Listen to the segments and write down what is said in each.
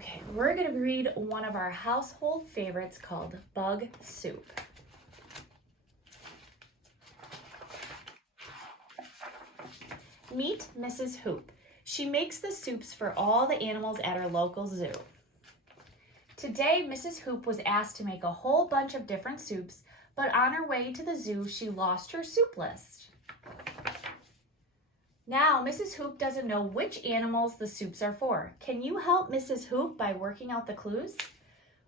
Okay, we're going to read one of our household favorites called Bug Soup. Meet Mrs. Hoop. She makes the soups for all the animals at her local zoo. Today, Mrs. Hoop was asked to make a whole bunch of different soups, but on her way to the zoo, she lost her soup list. Now, Mrs. Hoop doesn't know which animals the soups are for. Can you help Mrs. Hoop by working out the clues?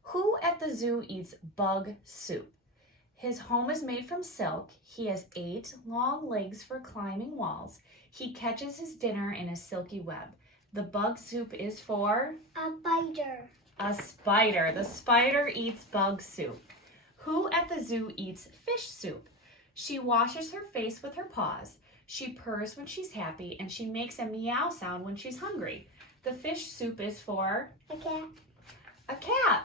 Who at the zoo eats bug soup? His home is made from silk. He has 8 long legs for climbing walls. He catches his dinner in a silky web. The bug soup is for? A spider. A spider. The spider eats bug soup. Who at the zoo eats fish soup? She washes her face with her paws. She purrs when she's happy, and she makes a meow sound when she's hungry. The fish soup is for? A cat. A cat.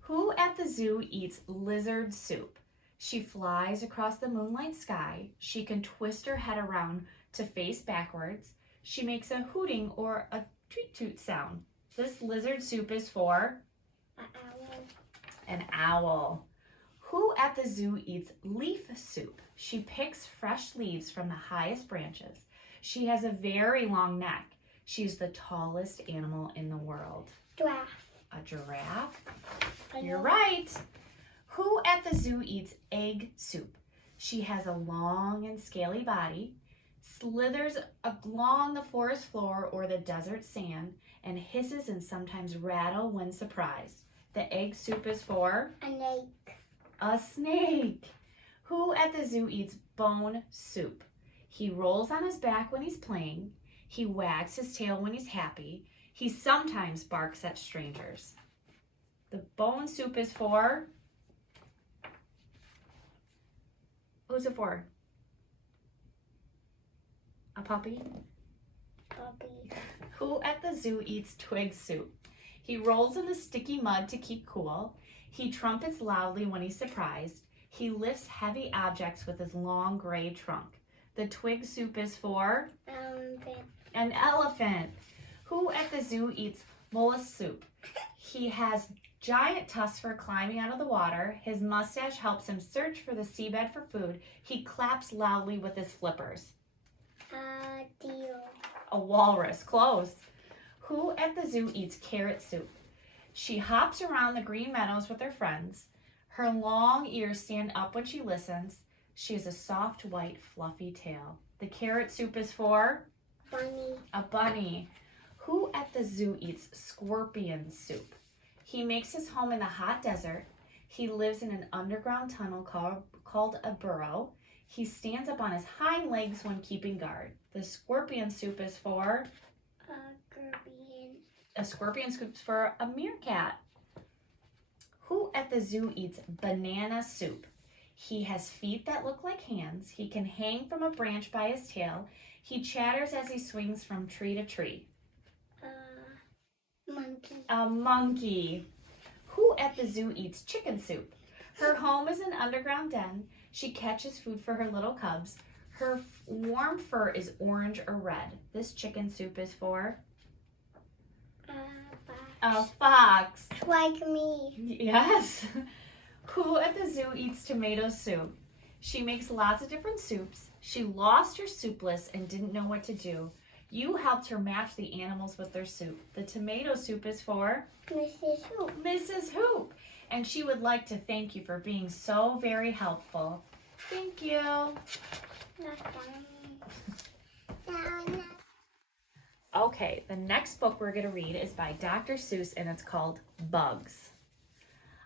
Who at the zoo eats lizard soup? She flies across the moonlight sky. She can twist her head around to face backwards. She makes a hooting or a toot-toot sound. This lizard soup is for? An owl. An owl. Who at the zoo eats leaf soup? She picks fresh leaves from the highest branches. She has a very long neck. She's the tallest animal in the world. Giraffe. A giraffe? You're right. Who at the zoo eats egg soup? She has a long and scaly body, slithers along the forest floor or the desert sand, and hisses and sometimes rattle when surprised. The egg soup is for? A snake. A snake. Who at the zoo eats bone soup? He rolls on his back when he's playing. He wags his tail when he's happy. He sometimes barks at strangers. The bone soup is for? Who's it for? A puppy? Puppy. Who at the zoo eats twig soup? He rolls in the sticky mud to keep cool. He trumpets loudly when he's surprised. He lifts heavy objects with his long gray trunk. The twig soup is for? Elephant. An elephant. Who at the zoo eats mollusk soup? He has giant tusks for climbing out of the water. His mustache helps him search for the seabed for food. He claps loudly with his flippers. A deer. A walrus. Close. Who at the zoo eats carrot soup? She hops around the green meadows with her friends. Her long ears stand up when she listens. She has a soft, white, fluffy tail. The carrot soup is for? Bunny. A bunny. Who at the zoo eats scorpion soup? He makes his home in the hot desert. He lives in an underground tunnel called a burrow. He stands up on his hind legs when keeping guard. The scorpion soup is for? A scorpion. A scorpion soup is for a meerkat. Who at the zoo eats banana soup? He has feet that look like hands. He can hang from a branch by his tail. He chatters as he swings from tree to tree. Monkey. A monkey. Who at the zoo eats chicken soup? Her home is an underground den. She catches food for her little cubs. Her warm fur is orange or red. This chicken soup is for? A fox. Like me. Yes. Who at the zoo eats tomato soup? She makes lots of different soups. She lost her soup list and didn't know what to do. You helped her match the animals with their soup. The tomato soup is for? Mrs. Hoop. Mrs. Hoop. And she would like to thank you for being so very helpful. Thank you. Okay, the next book we're going to read is by Dr. Seuss, and it's called Bugs.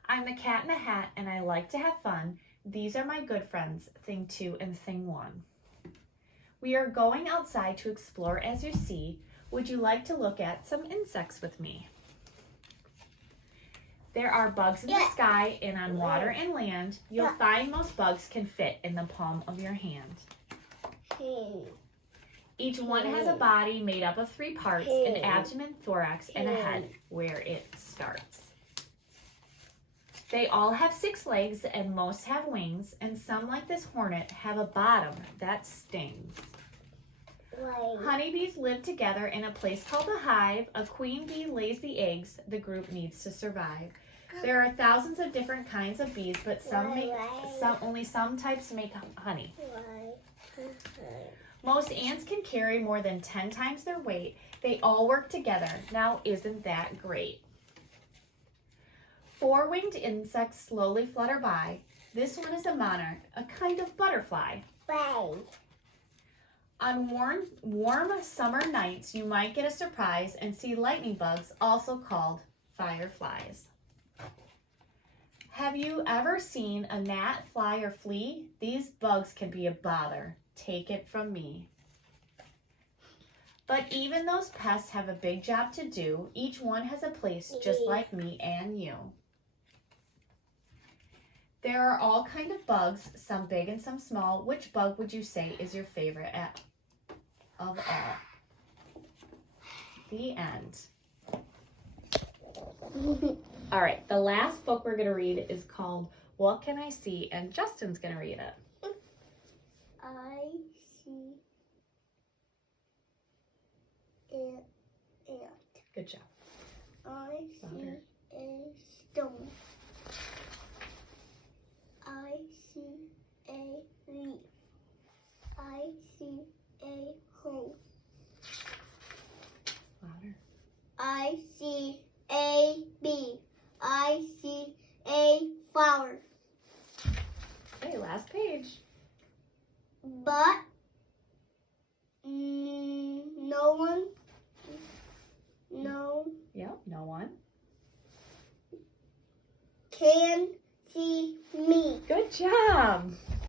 I'm the cat in the hat, and I like to have fun. These are my good friends, thing 2 and thing 1. We are going outside to explore as you see. Would you like to look at some insects with me? There are bugs in the sky and on water and land. You'll find most bugs can fit in the palm of your hand. Each one has a body made up of 3 parts, an abdomen, thorax, and a head, where it starts. They all have 6 legs and most have wings, and some, like this hornet, have a bottom that stings. White. Honeybees live together in a place called a hive. A queen bee lays the eggs the group needs to survive. There are thousands of different kinds of bees, but only some types make honey. Most ants can carry more than 10 times their weight. They all work together. Now, isn't that great? Four-winged insects slowly flutter by. This one is a monarch, a kind of butterfly. White. On warm summer nights, you might get a surprise and see lightning bugs, also called fireflies. Have you ever seen a gnat, fly, or flea? These bugs can be a bother. Take it from me. But even those pests have a big job to do. Each one has a place just like me and you. There are all kinds of bugs, some big and some small. Which bug would you say is your favorite of all? The end. All right, the last book we're going to read is called What Can I See? And Justin's going to read it. I see an ant. Good job. I see Louder. a stone. I see a leaf. I see a hole. Louder. I see a bee. I see a flower. Okay, last page. But no one. Yep, no one. Can see me. Good job.